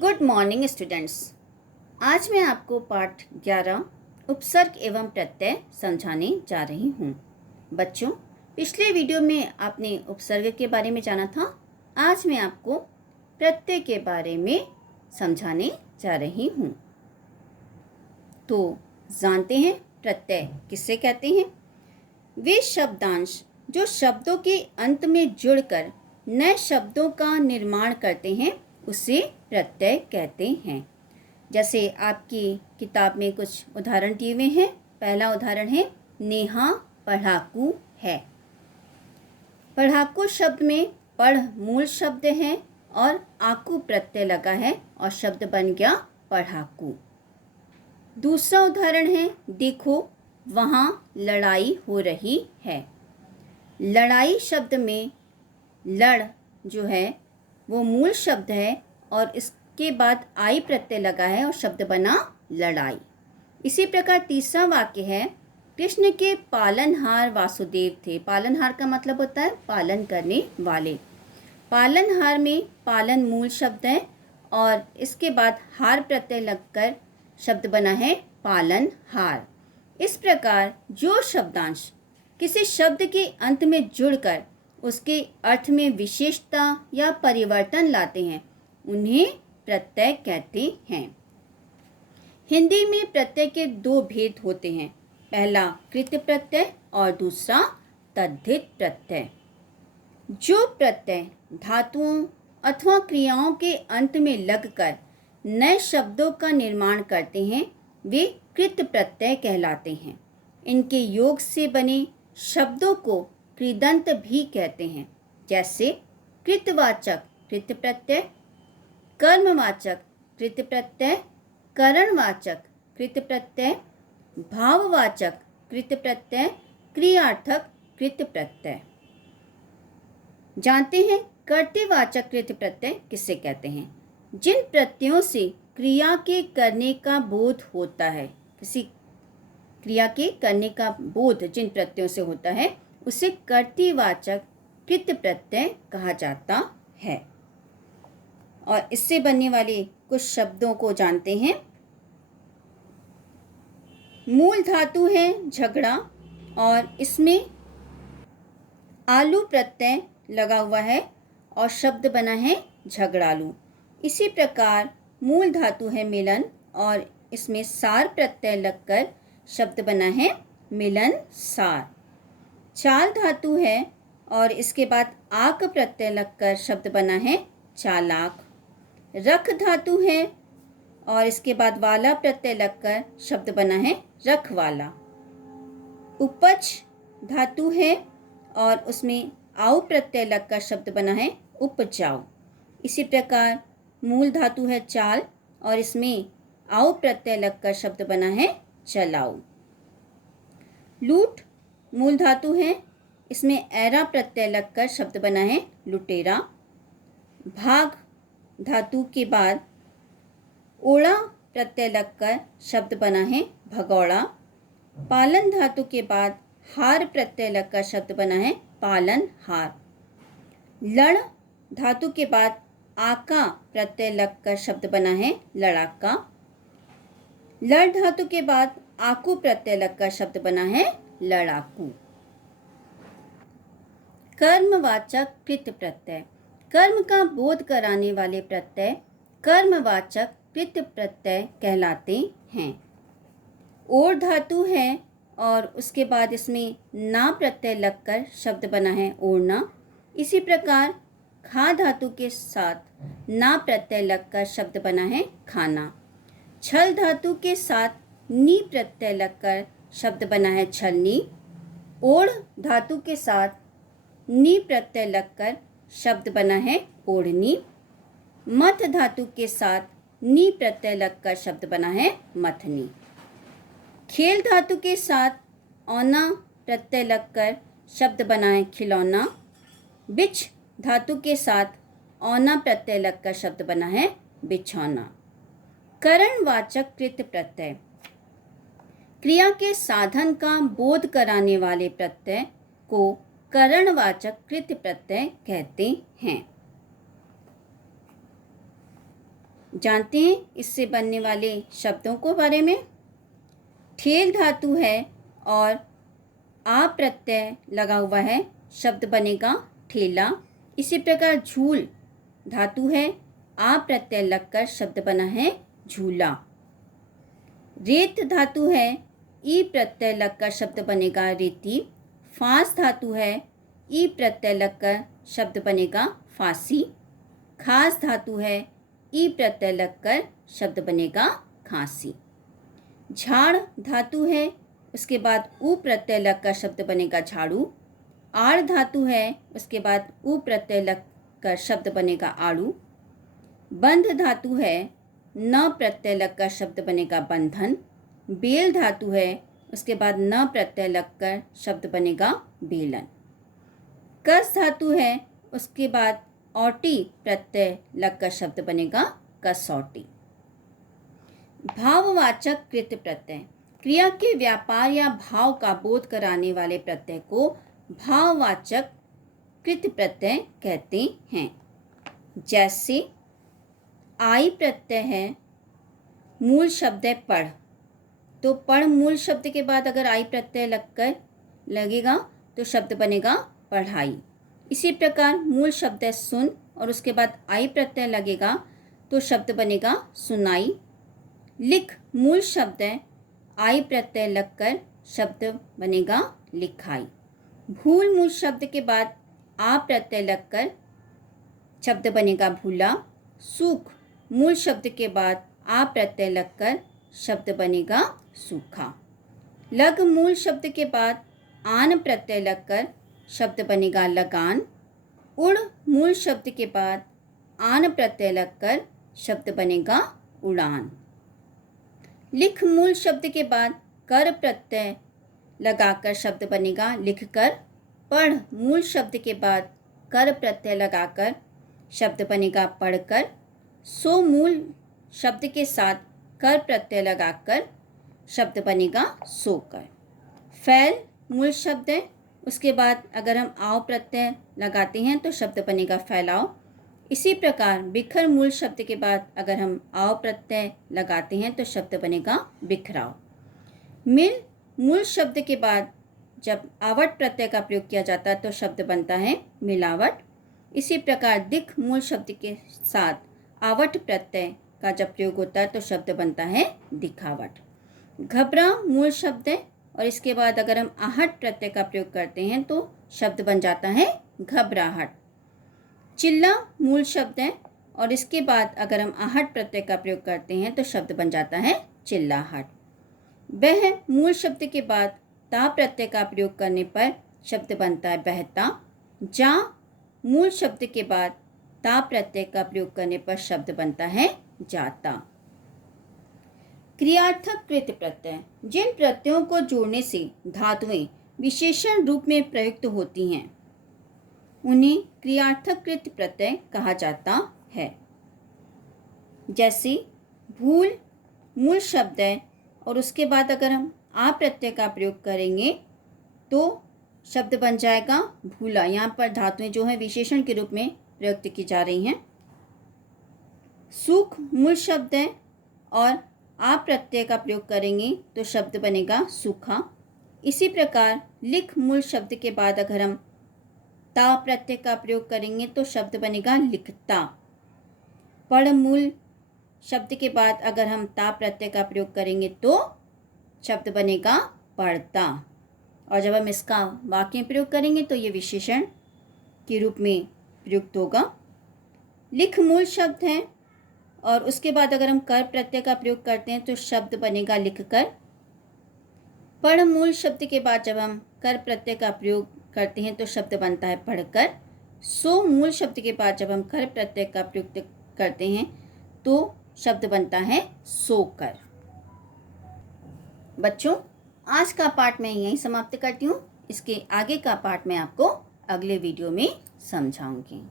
Good morning students. आज मैं आपको पाठ 11 उपसर्ग एवं प्रत्यय समझाने जा रही हूँ। बच्चों, पिछले वीडियो में आपने उपसर्ग के बारे में जाना था। आज मैं आपको प्रत्यय के बारे में समझाने जा रही हूँ। तो जानते हैं प्रत्यय किससे कहते हैं। वे शब्दांश जो शब्दों के अंत में जुड़कर नए शब्दों का निर्माण करते हैं उसे प्रत्यय कहते हैं। जैसे आपकी किताब में कुछ उदाहरण दिए हुए हैं। पहला उदाहरण है नेहा पढ़ाकू है। पढ़ाकू शब्द में पढ़ मूल शब्द है और आकू प्रत्यय लगा है और शब्द बन गया पढ़ाकू। दूसरा उदाहरण है देखो वहाँ लड़ाई हो रही है। लड़ाई शब्द में लड़ जो है वो मूल शब्द है और इसके बाद आई प्रत्यय लगा है और शब्द बना लड़ाई। इसी प्रकार तीसरा वाक्य है कृष्ण के पालनहार वासुदेव थे। पालनहार का मतलब होता है पालन करने वाले। पालनहार में पालन मूल शब्द है और इसके बाद हार प्रत्यय लगकर शब्द बना है पालनहार। इस प्रकार जो शब्दांश किसी शब्द के अंत में जुड़कर उसके अर्थ में विशेषता या परिवर्तन लाते हैं उन्हें प्रत्यय कहते हैं। हिंदी में प्रत्यय के दो भेद होते हैं। पहला कृत प्रत्यय और दूसरा तद्धित प्रत्यय। जो प्रत्यय धातुओं अथवा क्रियाओं के अंत में लगकर नए शब्दों का निर्माण करते हैं वे कृत प्रत्यय कहलाते हैं। इनके योग से बने शब्दों को कृदंत भी कहते हैं। जैसे कृतवाचक कृत प्रत्यय, कर्मवाचक कृत प्रत्यय, करणवाचक कृत प्रत्यय, भाववाचक कृत प्रत्यय, क्रियार्थक कृत प्रत्यय। जानते हैं कर्तृवाचक कृत प्रत्यय किससे कहते हैं। जिन प्रत्ययों से क्रिया के करने का बोध होता है, किसी क्रिया के करने का बोध जिन प्रत्ययों से होता है उसे कर्तृवाचक कृत प्रत्यय कहा जाता है। और इससे बनने वाले कुछ शब्दों को जानते हैं। मूल धातु है झगड़ा और इसमें आलू प्रत्यय लगा हुआ है और शब्द बना है झगड़ालू। इसी प्रकार मूल धातु है मिलन और इसमें सार प्रत्यय लगकर शब्द बना है मिलनसार। चाल धातु है और इसके बाद आक प्रत्यय लगकर शब्द बना है चालाक। रख धातु है और इसके बाद वाला प्रत्यय लगकर शब्द बना है रखवाला। उपज धातु है और उसमें आउ प्रत्यय लगकर शब्द बना है उपजाऊ। इसी प्रकार मूल धातु है चाल और इसमें आउ प्रत्यय लगकर शब्द बना है चलाऊ। लूट मूल धातु है, इसमें ऐरा प्रत्यय लगकर शब्द बना है लुटेरा। भाग धातु के बाद ओड़ा प्रत्यय लगकर शब्द बना है भगौड़ा। पालन धातु के बाद हार प्रत्यय लगकर शब्द बना है पालनहार। लड़ धातु के बाद आका प्रत्यय लगकर शब्द बना है लड़ाका। लड़ धातु के बाद आकू प्रत्यय लगकर शब्द बना है लड़ाकू। कर्मवाचक कृत प्रत्यय। कर्म का बोध कराने वाले प्रत्यय कर्मवाचक कृत प्रत्यय कहलाते हैं। ओर धातु है और उसके बाद इसमें ना प्रत्यय लगकर शब्द बना है ओढ़ना। इसी प्रकार खा धातु के साथ ना प्रत्यय लगकर शब्द बना है खाना। छल धातु के साथ नी प्रत्यय लगकर शब्द बना है छलनी। ओढ़ धातु के साथ नी प्रत्यय लगकर शब्द बना है ओढ़नी। मथ धातु के साथ नी प्रत्यय लगकर शब्द बना है मथनी। खेल धातु के साथ औना प्रत्यय लगकर शब्द बना है खिलौना। बिछ धातु के साथ औना प्रत्यय लगकर शब्द बना है बिछौना। करणवाचक कृत प्रत्यय। क्रिया के साधन का बोध कराने वाले प्रत्यय को करणवाचक कृत प्रत्यय कहते हैं। जानते हैं इससे बनने वाले शब्दों को बारे में। ठेल धातु है और आ प्रत्यय लगा हुआ है, शब्द बनेगा ठेला। इसी प्रकार झूल धातु है, आ प्रत्यय लगकर शब्द बना है झूला। रेत धातु है, ई प्रत्यय लगकर शब्द बनेगा रेती। फांस धातु है, ई प्रत्यय लगकर शब्द बनेगा फांसी। खास धातु है, ई प्रत्यय लगकर शब्द बनेगा खांसी। झाड़ धातु है, उसके बाद ऊ प्रत्यय लगकर शब्द बनेगा झाड़ू। आड़ धातु है, उसके बाद ऊ प्रत्यय लगकर शब्द बनेगा आड़ू। बंध धातु है, न प्रत्यय लगकर शब्द बनेगा बंधन। बेल धातु है, उसके बाद न प्रत्यय लगकर शब्द बनेगा बेलन। कस धातु है, उसके बाद औटी प्रत्यय लगकर शब्द बनेगा कसौटी। भाववाचक कृत प्रत्यय, क्रिया के व्यापार या भाव का बोध कराने वाले प्रत्यय को भाववाचक कृत प्रत्यय कहते हैं। जैसे आई प्रत्यय है, मूल शब्द है पढ़, तो पढ़ मूल शब्द के बाद अगर आई प्रत्यय लगेगा तो शब्द बनेगा पढ़ाई। इसी प्रकार मूल शब्द है सुन और उसके बाद आई प्रत्यय लगेगा तो शब्द बनेगा सुनाई। लिख मूल शब्द है, आई प्रत्यय लगकर शब्द बनेगा लिखाई। भूल मूल शब्द के बाद आ प्रत्यय लगकर शब्द बनेगा भूला। सूख मूल शब्द के बाद आ प्रत्यय लगकर शब्द बनेगा सूखा। लग मूल शब्द के बाद आन प्रत्यय लगकर शब्द बनेगा लगान। उड़ मूल शब्द के बाद आन प्रत्यय लगकर शब्द बनेगा उड़ान। लिख मूल शब्द के बाद कर प्रत्यय लगाकर शब्द बनेगा लिखकर। पढ़ मूल शब्द के बाद कर प्रत्यय लगाकर शब्द बनेगा पढ़कर। सो मूल शब्द के साथ कर प्रत्यय लगाकर शब्द बनेगा सोकर। फैल मूल शब्द है, उसके बाद अगर हम आओ प्रत्यय लगाते हैं तो शब्द बनेगा फैलाओ। इसी प्रकार बिखर मूल शब्द के बाद अगर हम आओ प्रत्यय लगाते हैं तो शब्द बनेगा बिखराओ। मिल मूल शब्द के बाद जब आवट प्रत्यय का प्रयोग किया जाता है तो शब्द बनता है मिलावट। इसी प्रकार दिख मूल शब्द के साथ आवट प्रत्यय का जब प्रयोग होता है तो शब्द बनता है दिखावट। घबरा मूल शब्द है और इसके बाद अगर हम आहट प्रत्यय का प्रयोग करते हैं तो शब्द बन जाता है घबराहट। चिल्ला मूल शब्द है और इसके बाद अगर हम आहट प्रत्यय का प्रयोग करते हैं तो शब्द बन जाता है चिल्लाहट। बह मूल शब्द के बाद ता प्रत्यय का प्रयोग करने पर शब्द बनता है बहता। जा मूल शब्द के बाद ता प्रत्यय का प्रयोग करने पर शब्द बनता है जाता। क्रियार्थक कृत प्रत्यय, जिन प्रत्ययों को जोड़ने से धातुएं विशेषण रूप में प्रयुक्त होती हैं उन्हें क्रियार्थक कृत प्रत्यय कहा जाता है। जैसे भूल मूल शब्द है और उसके बाद अगर हम आ प्रत्यय का प्रयोग करेंगे तो शब्द बन जाएगा भूला। यहाँ पर धातुएं जो है विशेषण के रूप में प्रयुक्त की जा रही हैं। सूख मूल शब्द है और आ प्रत्यय का प्रयोग करेंगे तो शब्द बनेगा सूखा। इसी प्रकार लिख मूल शब्द के बाद अगर हम ता प्रत्यय का प्रयोग करेंगे तो शब्द बनेगा लिखता। पढ़ मूल शब्द के बाद अगर हम ता प्रत्यय का प्रयोग करेंगे तो शब्द बनेगा पढ़ता। और जब हम इसका वाक्य में प्रयोग करेंगे तो ये विशेषण के रूप में प्रयुक्त होगा। लिख मूल शब्द है और उसके बाद अगर हम कर प्रत्यय का प्रयोग करते हैं तो शब्द बनेगा लिखकर। पढ़ मूल शब्द के बाद जब हम कर प्रत्यय का प्रयोग करते हैं तो शब्द बनता है पढ़कर। सो मूल शब्द के बाद जब हम कर प्रत्यय का प्रयोग करते हैं तो शब्द बनता है सोकर। बच्चों, आज का पाठ मैं यहीं समाप्त करती हूँ। इसके आगे का पाठ मैं आपको अगले वीडियो में समझाऊंगी।